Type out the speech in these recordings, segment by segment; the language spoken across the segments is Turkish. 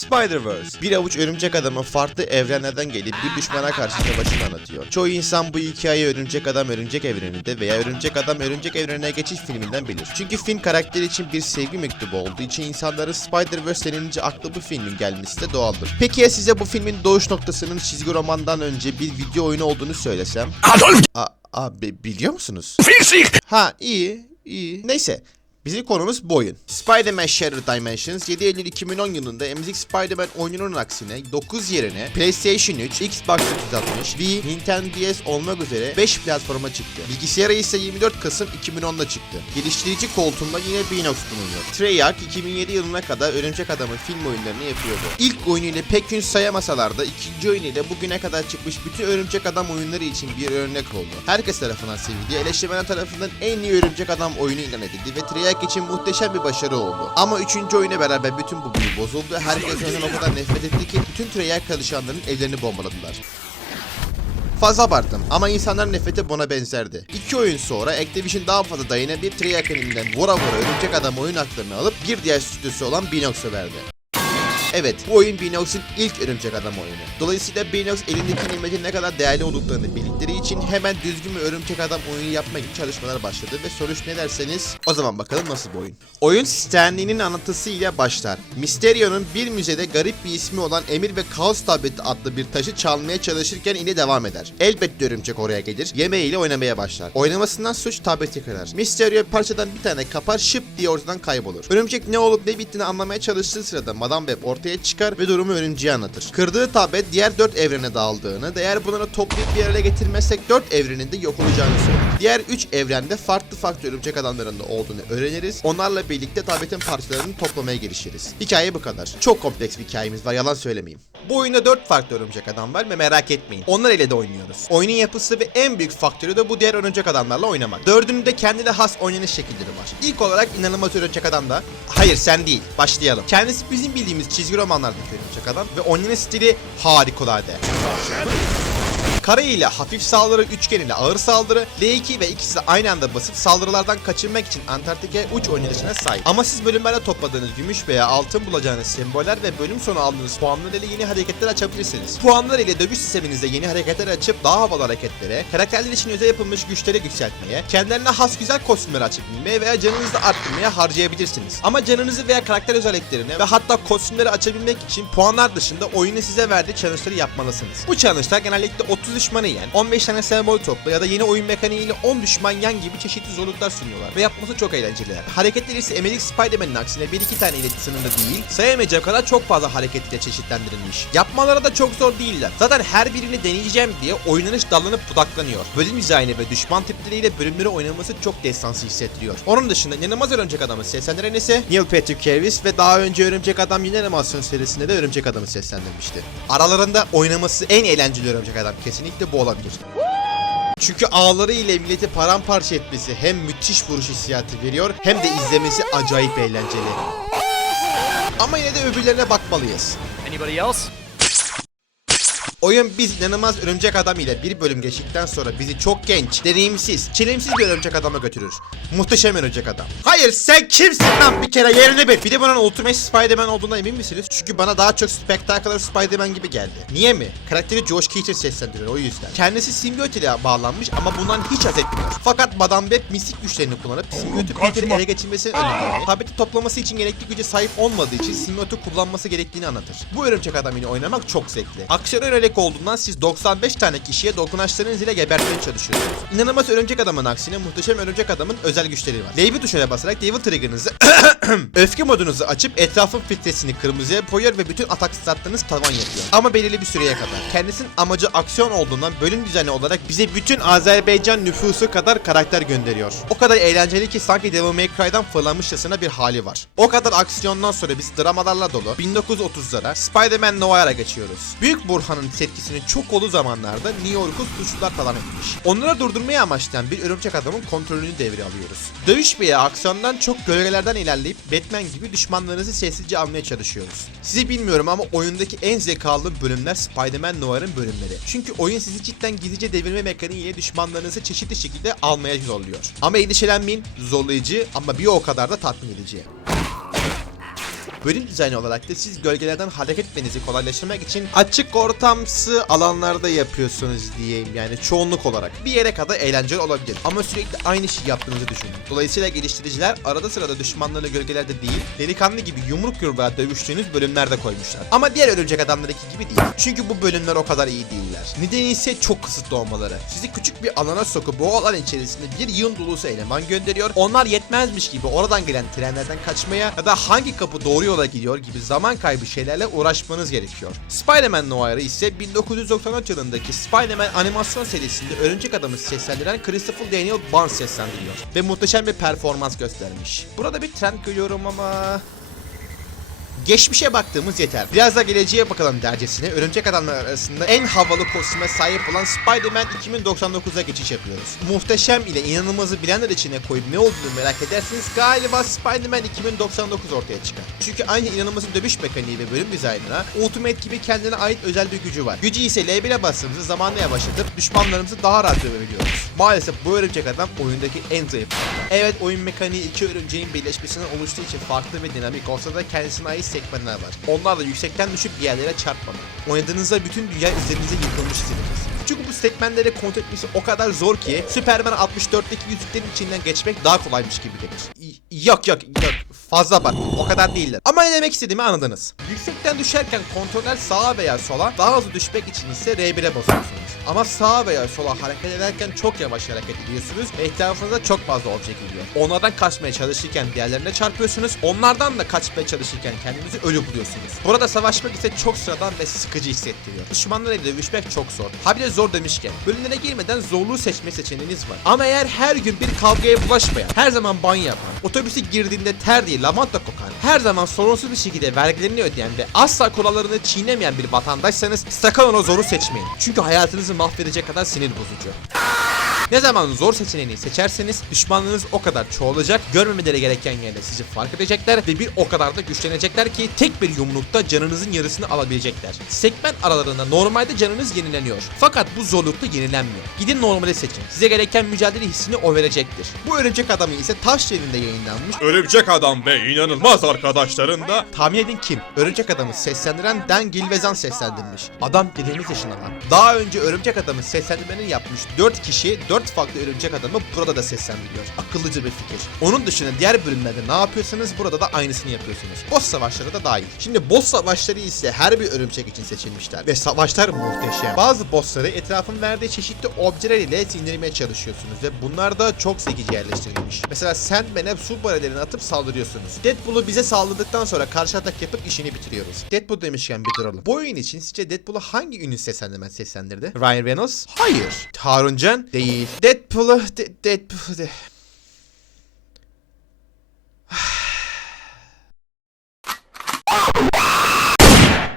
Spider-Verse, bir avuç örümcek adamın farklı evrenlerden gelip bir düşmana karşı savaşını anlatıyor. Çoğu insan bu hikayeyi Örümcek Adam Örümcek Evreni'nde veya Örümcek Adam Örümcek Evreni'ne geçiş filminden bilir. Çünkü film karakteri için bir sevgi mektubu olduğu için insanların Spider-Verse denilince aklı bu filmin gelmesi de doğaldır. Peki ya size bu filmin doğuş noktasının çizgi romandan önce bir video oyunu olduğunu söylesem? Adolf A, a bi- biliyor musunuz? Fischig! Ha iyi iyi. Neyse. Bizim konumuz bu oyun. Spider-Man Shattered Dimensions 7 Eylül 2010 yılında emzik Spider-Man oyununun aksine 9 yerine PlayStation 3, Xbox 360, Wii, Nintendo DS olmak üzere 5 platforma çıktı. Bilgisayara ise 24 Kasım 2010'da çıktı. Geliştirici koltuğunda yine Binox bulunuyor. Treyarch 2007 yılına kadar Örümcek Adam'ın film oyunlarını yapıyordu. İlk oyunuyla pek gün sayamasalar da ikinci oyunuyla bugüne kadar çıkmış bütün Örümcek Adam oyunları için bir örnek oldu. Herkes tarafından sevildi, eleştirmenler tarafından en iyi Örümcek Adam oyunu ilan edildi ve Treyarch için muhteşem bir başarı oldu. Ama üçüncü oyuna beraber bütün bu büyü bozuldu. Herkes ondan o kadar nefret etti ki bütün Treyarch çalışanların evlerini bombaladılar. Fazla abarttım ama insanların nefreti buna benzerdi. İki oyun sonra Activision daha fazla dayanabilip Treyarch'ın elinden vura vura Örümcek Adam oyun haklarını alıp bir diğer stüdyosu olan Binox'a verdi. Evet, bu oyun Binox'un ilk Örümcek Adam oyunu. Dolayısıyla Binox elindeki nimetin ne kadar değerli olduklarını bildikleri için hemen düzgün bir Örümcek Adam oyunu yapmak için çalışmalar başladı ve sonuç ne derseniz o zaman bakalım nasıl bir oyun. Oyun Stanley'nin anlatısıyla başlar. Mysterio'nun bir müzede garip bir ismi olan Emir ve Kaos tableti adlı bir taşı çalmaya çalışırken ile devam eder. Elbette örümcek oraya gelir, yemeğiyle oynamaya başlar. Oynamasından suç tableti kırar. Mysterio parçadan bir tane kapar şıp diye ortadan kaybolur. Örümcek ne olup ne bittiğini anlamaya çalıştığı sırada Madame Web ortaya çıkar ve durumu örümceğe anlatır. Kırdığı tablet diğer dört evrene dağıldığını, eğer bunları toplayıp bir araya getirmezsek dört evrenin de yok olacağını söyler. Diğer üç evrende farklı farklı örümcek adamların da olduğunu öğreniriz. Onlarla birlikte tabletin parçalarını toplamaya girişiriz. Hikaye bu kadar. Çok kompleks bir hikayemiz var yalan söylemeyeyim. Bu oyunda 4 farklı örümcek adam var ve merak etmeyin. Onlar ile de oynuyoruz. Oyunun yapısı ve en büyük faktörü de bu diğer örümcek adamlarla oynamak. Dördünün de kendine has oynanış şekilleri var. İlk olarak inanılmaz örümcek adam da... Hayır sen değil. Başlayalım. Kendisi bizim bildiğimiz çizgi romanlardaki örümcek adam ve oynanış stili harikulade. Kare ile hafif saldırı, üçgen ile ağır saldırı, L2 ve ikisi de aynı anda basıp saldırılardan kaçınmak için Antarktika uç oynanışına sahip. Ama siz bölümlerde topladığınız gümüş veya altın bulacağınız semboller ve bölüm sonu aldığınız puanlar ile yeni hareketler açabilirsiniz. Puanlar ile dövüş sisteminizde yeni hareketler açıp daha havalı hareketlere, karakterler için özel yapılmış güçleri yükseltmeye, kendilerine has güzel kostümler açabilmeye veya canınızı arttırmaya harcayabilirsiniz. Ama canınızı veya karakter özelliklerini ve hatta kostümleri açabilmek için puanlar dışında oyunu size verdiği challenge'ları yapmalısınız. Bu challenge'lar genellikle 30 düşmanı yen, 15 tane sembol topla ya da yeni oyun mekaniğiyle 10 düşman yan gibi çeşitli zorluklar sunuyorlar ve yapması çok eğlenceliler. Hareketleri ise emelik Spider-Man'in aksine 1-2 tane ile sınırlı değil, sayamayacak kadar çok fazla hareket ile çeşitlendirilmiş. Yapmaları da çok zor değiller. Zaten her birini deneyeceğim diye oynanış dallanıp budaklanıyor. Bölüm dizaynı ve düşman tipleriyle bölümleri oynaması çok destansı hissettiriyor. Onun dışında inanılmaz Örümcek Adam'ı seslendiren ise Neil Patrick Harris ve daha önce Örümcek Adam yeni animasyon serisinde de Örümcek Adam'ı seslendirmişti. Aralarında oynaması en eğlenceli Örümcek Adam kesinlikle bu olabilir. Çünkü ağları ile milleti paramparça etmesi hem müthiş vuruş hissiyatı veriyor hem de izlemesi acayip eğlenceli. Ama yine de öbürlerine bakmalıyız. Anybody else? Oyun biz inanılmaz örümcek adam ile bir bölüm geçtikten sonra bizi çok genç, deneyimsiz, çelimsiz bir örümcek adama götürür. Muhteşem örümcek adam. Hayır sen kimsin lan bir kere yerine bil. Bir de bunun Ultimate Spider-Man olduğuna emin misiniz? Çünkü bana daha çok Spectacular Spider-Man gibi geldi. Niye mi? Karakteri Josh Keaton seslendiriyor o yüzden. Kendisi simbiyote ile bağlanmış ama bundan hiç haz etmiyor. Fakat Madame Web mistik güçlerini kullanıp simbiyotu Peter'ı ele geçirmesini önlediğini, tableti toplaması için gerekli güce sahip olmadığı için simbiyotu kullanması gerektiğini anlatır. Bu örümcek adam ile oynamak çok zevkli. Aksiyon yönelik olduğundan siz 95 tane kişiye dokunaçlarınız ile gebertmeye çalışıyorsunuz. İnanılmaz örümcek adamın aksine muhteşem örümcek adamın özel güçleri var. Devil tuşuna basarak Devil Trigger'ınızı öfke modunuzu açıp etrafın filtresini kırmızıya boyuyor ve bütün atak statlarınız tavan yapıyor. Ama belirli bir süreye kadar. Kendisinin amacı aksiyon olduğundan bölüm düzeni olarak bize bütün Azerbaycan nüfusu kadar karakter gönderiyor. O kadar eğlenceli ki sanki Devil May Cry'dan fırlamışçasına bir hali var. O kadar aksiyondan sonra biz dramalarla dolu 1930'lara Spider-Man Noir'a geçiyoruz. Büyük Burhan'ın tepkisini çok olu zamanlarda New York'u suçlular talan etmiş. Onları durdurmayı amaçlayan bir örümcek adamın kontrolünü devre alıyoruz. Dövüş veya aksiyondan çok gölgelerden ilerleyip Batman gibi düşmanlarınızı sessizce almaya çalışıyoruz. Sizi bilmiyorum ama oyundaki en zekalı bölümler Spider-Man Noir'ın bölümleri. Çünkü oyun sizi cidden gizlice devirme mekaniğiyle düşmanlarınızı çeşitli şekilde almaya zorluyor. Ama endişelenmeyin zorlayıcı ama bir o kadar da tatmin edici. Bölüm dizaynı olarak da siz gölgelerden hareket etmenizi kolaylaştırmak için açık ortamsı alanlarda yapıyorsunuz diyeyim yani çoğunluk olarak. Bir yere kadar eğlenceli olabilir ama sürekli aynı şeyi yaptığınızı düşünün. Dolayısıyla geliştiriciler arada sırada düşmanlarla gölgelerde değil, delikanlı gibi yumruk yumruğa dövüştüğünüz bölümlerde koymuşlar. Ama diğer örümcek adamlarındaki gibi değil. Çünkü bu bölümler o kadar iyi değiller. Nedeni ise çok kısıtlı olmaları. Sizi küçük bir alana sokup bu alan içerisinde bir yığın dolusu eleman gönderiyor. Onlar yetmezmiş gibi oradan gelen trenlerden kaçmaya ya da hangi kapı doğru yola gidiyor gibi zaman kaybı şeylerle uğraşmanız gerekiyor. Spider-Man Noir'ı ise 1994 yılındaki Spider-Man animasyon serisinde Örümcek Adam'ı seslendiren Christopher Daniel Barnes seslendiriyor. Ve muhteşem bir performans göstermiş. Burada bir trend görüyorum ama... Geçmişe baktığımız yeter. Biraz da geleceğe bakalım dercesine Örümcek Adamlar arasında en havalı kostüme sahip olan Spider-Man 2099'a geçiş yapıyoruz. Muhteşem ile inanılmazı bilenler içine koyup ne olduğunu merak ederseniz galiba Spider-Man 2099 ortaya çıkar. Çünkü aynı inanılmazın dövüş mekaniği ve bölüm dizaynına Ultimate gibi kendine ait özel bir gücü var. Gücü ise L1'e bastığımızda zamanla yavaşlatıp düşmanlarımızı daha rahat dövebiliyoruz. Maalesef bu örümcek adam oyundaki en zayıf. Evet oyun mekaniği iki örümceğin birleşmesinden oluştuğu için farklı ve dinamik olsa da kendisine ait sekmenler var. Onlar da yüksekten düşüp bir yerlere çarpmamak. Oynadığınızda bütün dünya üzerinize yıkılmış hissediyorsunuz. Çünkü bu sekmenleri kontrol etmesi o kadar zor ki Superman 64'teki yüzüklerin içinden geçmek daha kolaymış gibi gelir. Yok yok yok fazla bak o kadar değiller. Ama ne demek istediğimi anladınız. Yüksekten düşerken kontroller sağa veya sola daha hızlı düşmek için ise R1'e basıyorsunuz. Ama sağa veya sola hareket ederken çok yavaş hareket ediyorsunuz ve etrafınıza çok fazla obje geliyor. Onlardan kaçmaya çalışırken diğerlerine çarpıyorsunuz. Onlardan da kaçmaya çalışırken kendinizi ölü buluyorsunuz. Burada savaşmak ise çok sıradan ve sıkıcı hissettiriyor. Düşmanlarla dövüşmek çok zor. Ha bir de zor demişken bölümlere girmeden zorluğu seçme seçeneğiniz var. Ama eğer her gün bir kavgaya bulaşmayan, her zaman banyo yapan, otobüse girdiğinde ter değil lavanta kokan, her zaman sorunsuz bir şekilde vergilerini ödeyen ve asla kurallarını çiğnemeyen bir vatandaşsanız sakın onu zoru seçmeyin. Çünkü hayatınızı mahvedecek kadar sinir bozucu. Ne zaman zor seçeneğini seçerseniz düşmanlarınız o kadar çoğalacak, görmemeleri gereken yerde sizi fark edecekler ve bir o kadar da güçlenecekler ki tek bir yumrukta canınızın yarısını alabilecekler. Segment aralarında normalde canınız yenileniyor. Fakat bu zorlukta yenilenmiyor. Gidin normali seçin. Size gereken mücadele hissini o verecektir. Bu örümcek adamı ise taş yerinde yayınlanmış. Örümcek Adam ve inanılmaz arkadaşların da Tahmin edin kim? Örümcek Adam'ı seslendiren Dan Gilvezan seslendirmiş. Adam dediğimiz yaşına lan. Daha önce Örümcek Adam'ı seslendirmeni yapmış 4 kişi 4 farklı Örümcek Adam'ı burada da seslendiriyor. Akıllıca bir fikir. Onun dışında diğer bölümlerde ne yapıyorsanız burada da aynısını yapıyorsunuz. Boss savaşları da dahil. Şimdi boss savaşları ise her bir örümcek için seçilmişler. Ve savaşlar muhteşem. Bazı bossları etrafın verdiği çeşitli objeler ile sindirmeye çalışıyorsunuz ve bunlar da çok zekice yerleştirilmiş. Mesela Sandman'e su barelerini atıp saldırıyorsunuz. Deadpool'u bize saldırdıktan sonra karşı atak yapıp işini bitiriyoruz. Deadpool demişken bir duralım. Bu oyun için sizce Deadpool'u hangi ünlü seslendirmen seslendirdi? Ryan Reynolds? Hayır. Harun Can? Değil. Deadpool'u... De- Deadpool... De-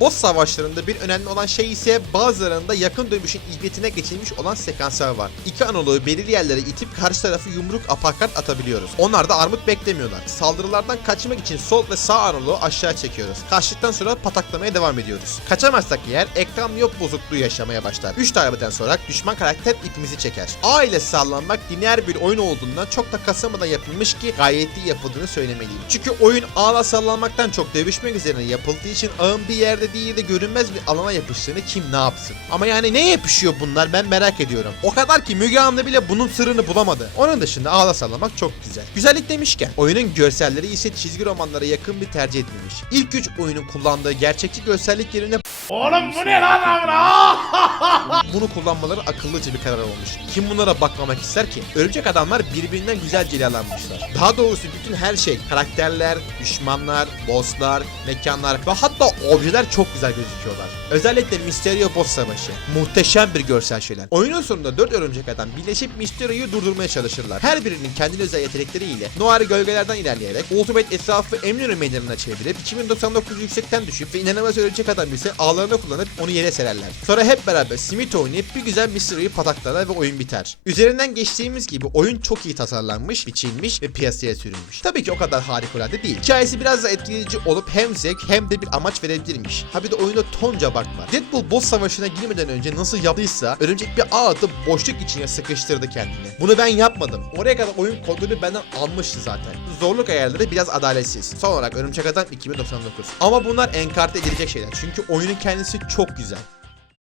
Boss savaşlarında bir önemli olan şey ise bazılarında yakın dövüşün ilketine geçilmiş olan sekanslar var. İki analoğu belirli yerlere itip karşı tarafı yumruk apakat atabiliyoruz. Onlar da armut beklemiyorlar. Saldırılardan kaçmak için sol ve sağ analoğu aşağı çekiyoruz. Kaçtıktan sonra pataklamaya devam ediyoruz. Kaçamazsak eğer ekran miyop bozukluğu yaşamaya başlar. 3 darbeden sonra düşman karakter ipimizi çeker. A ile sağlanmak lineer bir oyun olduğundan çok da kasamadan yapılmış ki gayet iyi yapıldığını söylemeliyim. Çünkü oyun ağla sallanmaktan çok dövüşmek üzerine yapıldığı için ağın bir yerde değil de görünmez bir alana yapıştığını kim ne yapsın. Ama yani ne yapışıyor bunlar ben merak ediyorum. O kadar ki Müge Anlı bile bunun sırrını bulamadı. Onun dışında ağla sallamak çok güzel. Güzellik demişken oyunun görselleri ise çizgi romanlara yakın bir tercih edilmiş. İlk güç oyunun kullandığı gerçekçi görsellik yerine Oğlum bu ne lan amına? bunu kullanmaları akıllıca bir karar olmuş. Kim bunlara bakmamak ister ki? Örümcek adamlar birbirinden güzel cilalanmışlar. Daha doğrusu bütün her şey, karakterler, düşmanlar, bosslar, mekanlar ve hatta objeler çok güzel gözüküyorlar. Özellikle Mysterio boss savaşı. Muhteşem bir görsel şölen. Oyunun sonunda 4 örümcek adam birleşip Mysterio'yu durdurmaya çalışırlar. Her birinin kendine özel yetenekleriyle Noir gölgelerden ilerleyerek Ultimate etrafı Emniyonu meydanına çevirip 2099 yüksekten düşüp ve inanılmaz örümcek adam ise ağlarını kullanıp onu yere sererler. Sonra hep beraber Smith oynayıp bir güzel Mysterio'yu pataklarlar ve oyun biter. Üzerinden geçtiğimiz gibi oyun çok iyi tasarlanmış, biçilmiş ve piyasaya sürülmüş. Tabii ki o kadar harikulade değil. Hikayesi biraz da etkileyici olup hem zevk hem de bir amaç verebilirmiş. Ha bir de oyunda tonca bug var. Deadpool boss savaşına girmeden önce nasıl yaptıysa örümcek bir ağ atıp boşluk içine sıkıştırdı kendini. Bunu ben yapmadım. Oraya kadar oyun kodunu benden almıştı zaten. Zorluk ayarları biraz adaletsiz. Son olarak Örümcek Adam 2099. Ama bunlar enkarte edilecek şeyler. Çünkü oyunun kendisi çok güzel.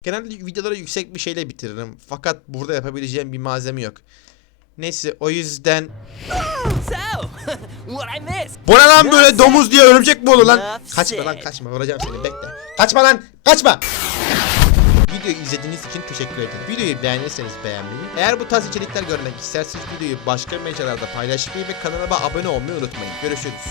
Genelde videoları yüksek bir şeyle bitiririm. Fakat burada yapabileceğim bir malzeme yok. Neyse o yüzden... Bu ne lan böyle domuz diye örümcek mi olur lan? Kaçma lan kaçma vuracağım seni bekle. Kaçma lan kaçma. Videoyu izlediğiniz için teşekkür ederim. Videoyu beğendiyseniz beğenmeyi, eğer bu tarz içerikler görmek isterseniz videoyu başka mecralarda paylaşmayı ve kanalıma abone olmayı unutmayın. Görüşürüz.